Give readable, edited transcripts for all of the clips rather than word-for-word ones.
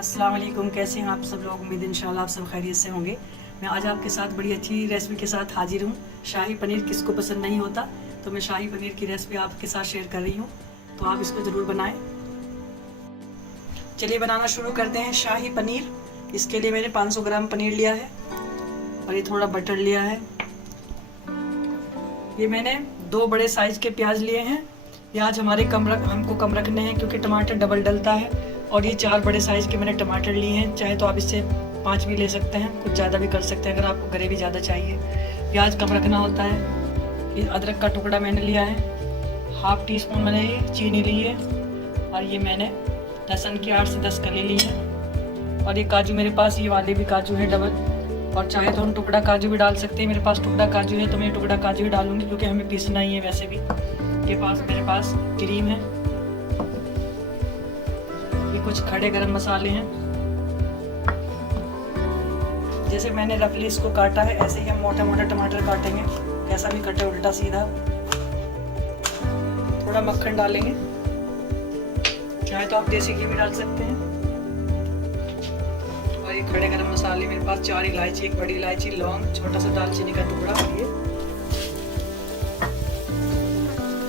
अस्सलाम वालेकुम। कैसे हैं आप सब लोग? उम्मीद इंशाल्लाह आप सब खैरियत से होंगे। मैं आज आपके साथ बड़ी अच्छी रेसिपी के साथ हाजिर हूँ। शाही पनीर किसको पसंद नहीं होता, तो मैं शाही पनीर की रेसिपी आपके साथ शेयर कर रही हूँ, तो आप इसको ज़रूर बनाएं। चलिए बनाना शुरू करते हैं शाही पनीर। इसके लिए मैंने 500 ग्राम पनीर लिया है और ये थोड़ा बटर लिया है। ये मैंने 2 बड़े साइज़ के प्याज लिए हैं। प्याज हमारे हमको कम रखने हैं क्योंकि टमाटर डबल डलता है। और ये 4 बड़े साइज़ के मैंने टमाटर लिए हैं। चाहे तो आप इससे 5 भी ले सकते हैं, कुछ ज़्यादा भी कर सकते हैं अगर आपको ग्रेवी ज़्यादा चाहिए। प्याज कम रखना होता है। ये अदरक का टुकड़ा मैंने लिया है। 1/2 टीस्पून मैंने ये चीनी ली है। और ये मैंने लहसुन की 8 से 10 कली ली है। और ये काजू मेरे पास, ये वाले भी काजू हैं डबल। और चाहे तो हम टुकड़ा काजू भी डाल सकते हैं। मेरे पास टुकड़ा काजू है तो मैं टुकड़ा काजू ही डालूंगी क्योंकि हमें पीसना ही है। वैसे भी मेरे पास क्रीम है। ये कुछ खड़े गरम मसाले हैं। जैसे मैंने रफली इसको काटा है ऐसे ही हम मोटा मोटा टमाटर काटेंगे। ऐसा भी कटे उल्टा सीधा। थोड़ा मक्खन डालेंगे, चाहे तो आप देसी घी भी डाल सकते हैं। और ये खड़े गरम मसाले मेरे पास 4 इलायची, 1 बड़ी इलायची, लौंग, छोटा सा दालचीनी का टुकड़ा। ये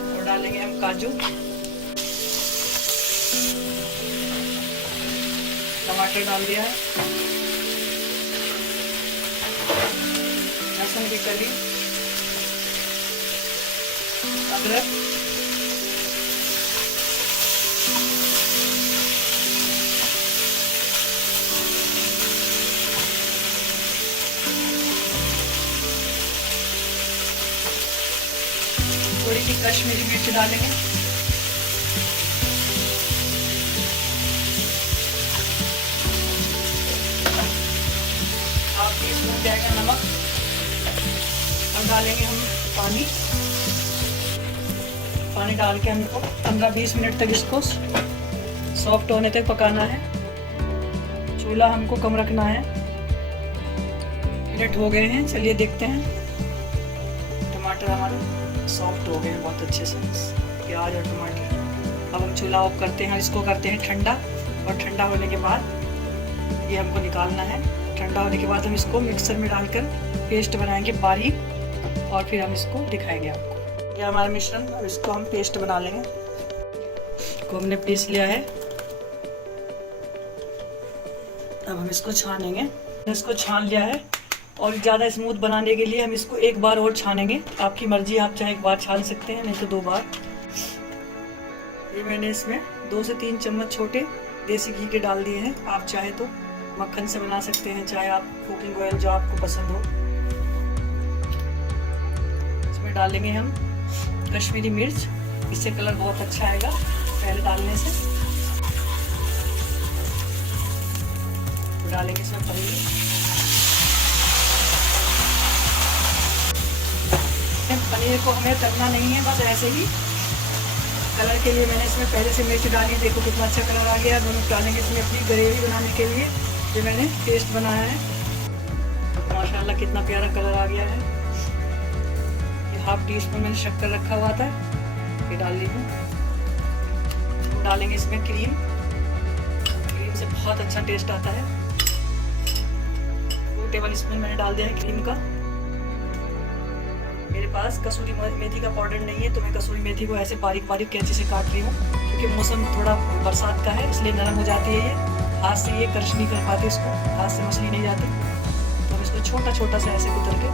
और डालेंगे हम काजू, टमाटर डाल दिया है, लहसुन की कली, अदरक, थोड़ी सी कश्मीरी मिर्च डालेंगे, टीस्पून जाएगा नमक। अब डालेंगे हम पानी डाल के हमको 15-20 मिनट तक इसको सॉफ्ट होने तक पकाना है। चूल्हा हमको कम रखना है। मिनट हो गए हैं, चलिए देखते हैं। टमाटर हमारे सॉफ्ट हो गए हैं बहुत अच्छे से, प्याज और टमाटर। अब हम चूल्हा ऑफ करते हैं, इसको करते हैं ठंडा। और ठंडा होने के बाद ये हमको निकालना है। ठंडा होने के बाद हम इसको मिक्सर में डालकर पेस्ट बनाएंगे बारीक, और फिर हम इसको दिखाएंगे आपको। ये हमारा मिश्रण, अब इसको हम पेस्ट बना लेंगे। को हमने पीस लिया है। अब हम इसको छानेंगे। इसको छान लिया है और ज़्यादा स्मूथ बनाने के लिए हम इसको 1 बार और छानेंगे। आपकी मर्जी, आप चाहे 1 बार छान सकते हैं, नहीं तो 2 बार। ये मैंने इसमें 2 से 3 चम्मच छोटे देसी घी के डाल दिए हैं। आप चाहे तो मक्खन से बना सकते हैं, चाहे आप कुकिंग ऑयल जो आपको पसंद हो। इसमें डालेंगे हम कश्मीरी मिर्च, इससे कलर बहुत अच्छा आएगा पहले डालने से। डालेंगे इसमें पनीर। पनीर को हमें तलना नहीं है, बस ऐसे ही कलर के लिए मैंने इसमें पहले से मिर्च डाली। देखो कितना अच्छा कलर आ गया। दोनों डालेंगे इसमें अपनी ग्रेवी बनाने के लिए जो मैंने पेस्ट बनाया है। माशाल्लाह कितना प्यारा कलर आ गया है। ये 1/2 टीस्पून मैंने शक्कर रखा हुआ था, ये डाल ली हूँ। डालेंगे इसमें क्रीम से बहुत अच्छा टेस्ट आता है। 2 टेबल स्पून मैंने डाल दिया है क्रीम का। मेरे पास कसूरी मेथी का पाउडर नहीं है तो मैं कसूरी मेथी को ऐसे बारीक बारीक कैंची से काट रही हूँ, क्योंकि मौसम थोड़ा बरसात का है इसलिए नरम हो जाती है। ये हाथ से ये क्रश नहीं कर पाते, इसको हाथ से मछली नहीं जाती, तो हम इसको छोटा छोटा सा ऐसे कुतर के,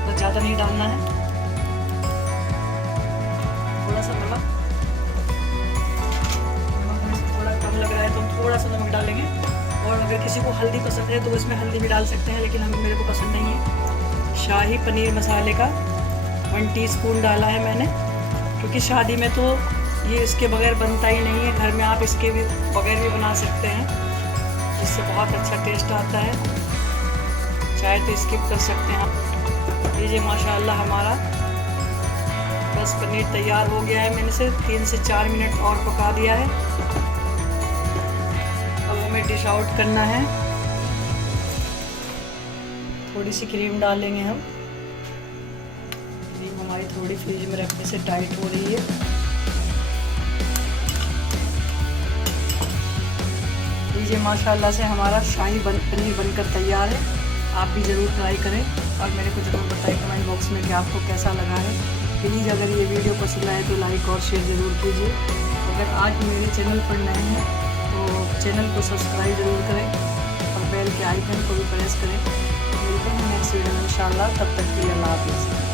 तो ज़्यादा नहीं डालना है। थोड़ा सा नमक थोड़ा कम लग रहा है तो हम थोड़ा सा नमक डालेंगे। और अगर किसी को हल्दी पसंद है तो इसमें हल्दी भी डाल सकते हैं, लेकिन मेरे को पसंद नहीं है। शाही पनीर मसाले का 1 टीस्पून डाला है मैंने, क्योंकि शादी में तो ये इसके बगैर बनता ही नहीं है। घर में आप इसके भी बगैर भी बना सकते हैं, इससे बहुत अच्छा टेस्ट आता है। चाहे तो स्किप कर सकते हैं आप। लीजिए माशाल्लाह हमारा बस पनीर तैयार हो गया है। मैंने इसे 3 से 4 मिनट और पका दिया है। अब हमें डिश आउट करना है। थोड़ी सी क्रीम डालेंगे हम। क्रीम हमारी थोड़ी फ्रिज में रखने से टाइट हो रही है। लीजिए माशाल्लाह से हमारा शाही पनीर बनकर तैयार है। आप भी ज़रूर ट्राई करें और मेरे को ज़रूर बताएं कमेंट बॉक्स में कि आपको कैसा लगा है। प्लीज़ अगर ये वीडियो पसंद आए तो लाइक और शेयर ज़रूर कीजिए। अगर आज मेरे चैनल पर नए हैं तो चैनल को सब्सक्राइब ज़रूर करें और बेल के आइकन को भी प्रेस करें। मिलते हैं नेक्स्ट वीडियो में इंशाल्लाह। तब तक के लिए अल्लाह हाफ़िज़।